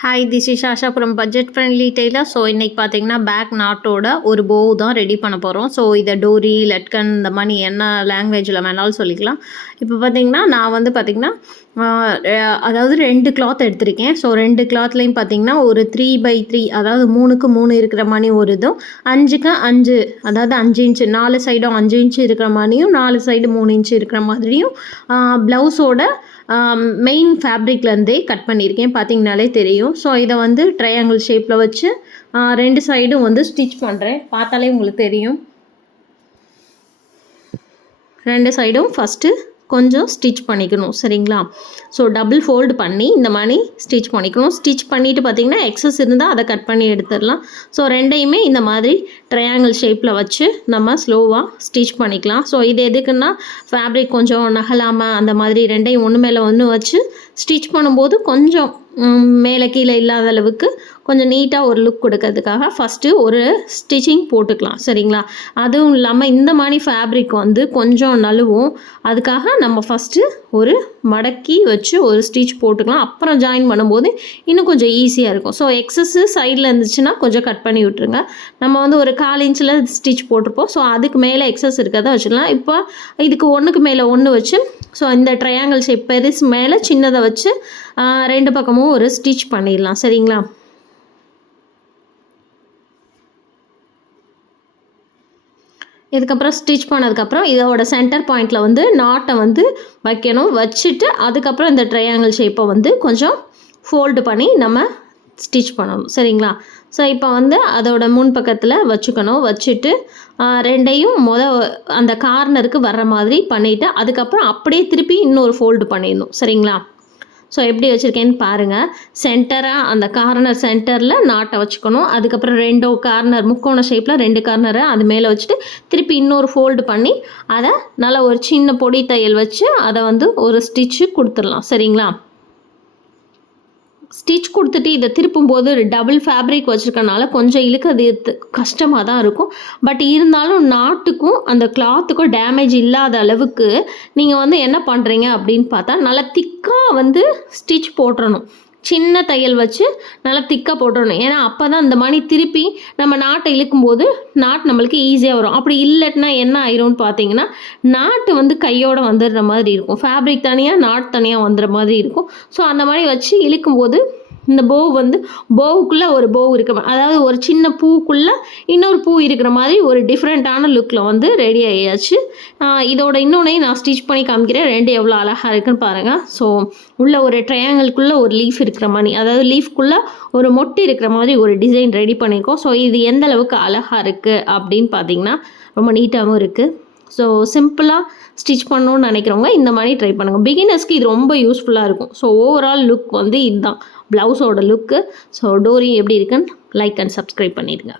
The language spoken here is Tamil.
Hi, this is Asha from budget friendly tailor. So இன்றைக்கி பார்த்தீங்கன்னா பேக் நாட்டோட ஒரு போ தான் ரெடி பண்ண போகிறோம். ஸோ இதை டோரி, லட்கன், இந்த மாதிரி என்ன லாங்குவேஜில் வேணாலும் சொல்லிக்கலாம். இப்போ பார்த்தீங்கன்னா நான் வந்து பார்த்திங்கன்னா அதாவது 2 கிளாத் எடுத்திருக்கேன். ஸோ 2 கிளாத்லேயும் பார்த்திங்கன்னா ஒரு 3x3, அதாவது 3க்கு 3 இருக்கிற மாதிரி ஒரு இதுவும், 5க்கு 5, அதாவது 5 இன்ச்சு 4 சைடும் 5 இன்ச்சு இருக்கிற மாதிரியும் 4 சைடு 3 இன்ச்சு இருக்கிற மாதிரியும் ப்ளவுஸோட மெயின் ஃபேப்ரிக்லேருந்தே கட் பண்ணியிருக்கேன். பார்த்திங்கனாலே தெரியும். ஸோ இதை வந்து ட்ரையாங்கிள் ஷேப்பில் வச்சு 2 சைடும் வந்து ஸ்டிச் பண்ணுறேன். பார்த்தாலே உங்களுக்கு தெரியும். 2 சைடும் ஃபஸ்ட்டு கொஞ்சம் ஸ்டிச் பண்ணிக்கணும், சரிங்களா? ஸோ டபுள் ஃபோல்டு பண்ணி இந்த மாதிரி ஸ்டிச் பண்ணிக்கணும். ஸ்டிச் பண்ணிவிட்டு பார்த்திங்கன்னா எக்ஸஸ் இருந்தால் அதை கட் பண்ணி எடுத்துடலாம். ஸோ ரெண்டையுமே இந்த மாதிரி ட்ரையாங்கிள் ஷேப்பில் வச்சு நம்ம ஸ்லோவாக ஸ்டிச் பண்ணிக்கலாம். ஸோ இது எதுக்குன்னா ஃபேப்ரிக் கொஞ்சம் நகலாமல் அந்த மாதிரி ரெண்டையும் ஒன்று மேலே ஒன்று வச்சு ஸ்டிச் பண்ணும்போது கொஞ்சம் மேலே கீழே இல்லாத அளவுக்கு கொஞ்சம் நீட்டாக ஒரு லுக் கொடுக்கறதுக்காக ஃபஸ்ட்டு ஒரு ஸ்டிச்சிங் போட்டுக்கலாம், சரிங்களா? அதுவும் இல்லாமல் இந்த மாதிரி ஃபேப்ரிக் வந்து கொஞ்சம் நழுவும். அதுக்காக நம்ம ஃபஸ்ட்டு ஒரு மடக்கி வச்சு ஒரு ஸ்டிச் போட்டுக்கலாம். அப்புறம் ஜாயின் பண்ணும்போது இன்னும் கொஞ்சம் ஈஸியாக இருக்கும். ஸோ எக்ஸஸ்ஸு சைடில் இருந்துச்சுன்னா கொஞ்சம் கட் பண்ணி விட்டுருங்க. நம்ம வந்து ஒரு 1/4 இன்ச்சில் ஸ்டிச் போட்டிருப்போம். ஸோ அதுக்கு மேலே எக்ஸஸ் இருக்கிறத வச்சுக்கலாம். இப்போ இதுக்கு 1க்கு மேலே 1 வச்சு, ஸோ இந்த ட்ரையாங்கிள் ஷேப் பெருசு மேலே சின்னதை வச்சு 2 பக்கமும் ஒரு ஸ்டிச் பண்ணிடலாம், சரிங்களா? இதுக்கப்புறம் ஸ்டிச் பண்ணதுக்கப்புறம் இதோட சென்டர் பாயிண்டில் வந்து நாட்டை வந்து வைக்கணும். வச்சுட்டு அதுக்கப்புறம் இந்த ட்ரையாங்கிள் ஷேப்பை வந்து கொஞ்சம் ஃபோல்டு பண்ணி நம்ம ஸ்டிச் பண்ணணும், சரிங்களா? ஸோ இப்போ வந்து அதோட முன் பக்கத்தில் வச்சுக்கணும். வச்சுட்டு ரெண்டையும் அந்த கார்னருக்கு வர்ற மாதிரி பண்ணிவிட்டு அதுக்கப்புறம் அப்படியே திருப்பி இன்னொரு ஃபோல்டு பண்ணிடணும், சரிங்களா? ஸோ எப்படி வச்சுருக்கேன்னு பாருங்கள். சென்டராக அந்த கார்னர் சென்டரில் நாட்டை வச்சுக்கணும். அதுக்கப்புறம் 2 கார்னர் முக்கோண ஷேப்பில் 2 கார்னரை அது மேலே வச்சுட்டு திருப்பி இன்னொரு ஃபோல்டு பண்ணி அதை நல்லா ஒரு சின்ன பொடி தையல் வச்சு அதை வந்து ஒரு ஸ்டிச்சு கொடுத்துடலாம், சரிங்களா? ஸ்டிச் கொடுத்துட்டு இதை திருப்பும்போது டபுள் ஃபேப்ரிக் வச்சுருக்கனால கொஞ்சம் இழுக்கிறது கஷ்டமாக தான் இருக்கும். பட் இருந்தாலும் நாட்டுக்கும் அந்த கிளாத்துக்கும் டேமேஜ் இல்லாத அளவுக்கு நீங்கள் வந்து என்ன பண்ணுறீங்க அப்படின்னு பார்த்தா நல்லா திக்காக வந்து ஸ்டிச் போட்டுறணும். சின்ன தையல் வச்சு நல்லா திக்காக போட்டுடணும். ஏன்னா அப்போ தான் இந்த மாதிரி திருப்பி நம்ம நாட்டை இழுக்கும்போது நாட் நம்மளுக்கு ஈஸியாக வரும். அப்படி இல்லைன்னா என்ன ஆயிரும்னு பார்த்தீங்கன்னா நாட்டு வந்து கையோடு வந்துடுற மாதிரி இருக்கும். ஃபேப்ரிக் தனியாக நாட் தனியாக வந்துடுற மாதிரி இருக்கும். ஸோ அந்த மாதிரி வச்சு இழுக்கும்போது இந்த போவுக்குள்ளே ஒரு போவ் இருக்க, அதாவது ஒரு சின்ன பூக்குள்ளே இன்னொரு பூ இருக்கிற மாதிரி ஒரு டிஃப்ரெண்ட்டான லுக்கில் வந்து ரெடி ஆகியாச்சு. இதோட இன்னொன்னையும் நான் ஸ்டிச் பண்ணி காமிக்கிறேன். 2 எவ்வளோ அழகாக இருக்குன்னு பாருங்கள். ஸோ உள்ள ஒரு ட்ரையாங்கிள்குள்ளே ஒரு லீஃப் இருக்கிற மாதிரி, அதாவது லீஃப்குள்ளே ஒரு மொட்டு இருக்கிற மாதிரி ஒரு டிசைன் ரெடி பண்ணியிருக்கோம். ஸோ இது எந்த அளவுக்கு அழகாக இருக்குது அப்படின்னு பார்த்தீங்கன்னா ரொம்ப நீட்டாகவும் இருக்குது. ஸோ சிம்பிளாக ஸ்டிச் பண்ணணுன்னு நினைக்கிறவங்க இந்த மாதிரி ட்ரை பண்ணுங்கள். பிகினர்ஸ்க்கு இது ரொம்ப யூஸ்ஃபுல்லாக இருக்கும். ஸோ ஓவரால் லுக் வந்து இதுதான் ப்ளவுஸோட லுக்கு. ஸோ டோரி எப்படி இருக்குன்னு லைக் அண்ட் சப்ஸ்கிரைப் பண்ணிடுங்க.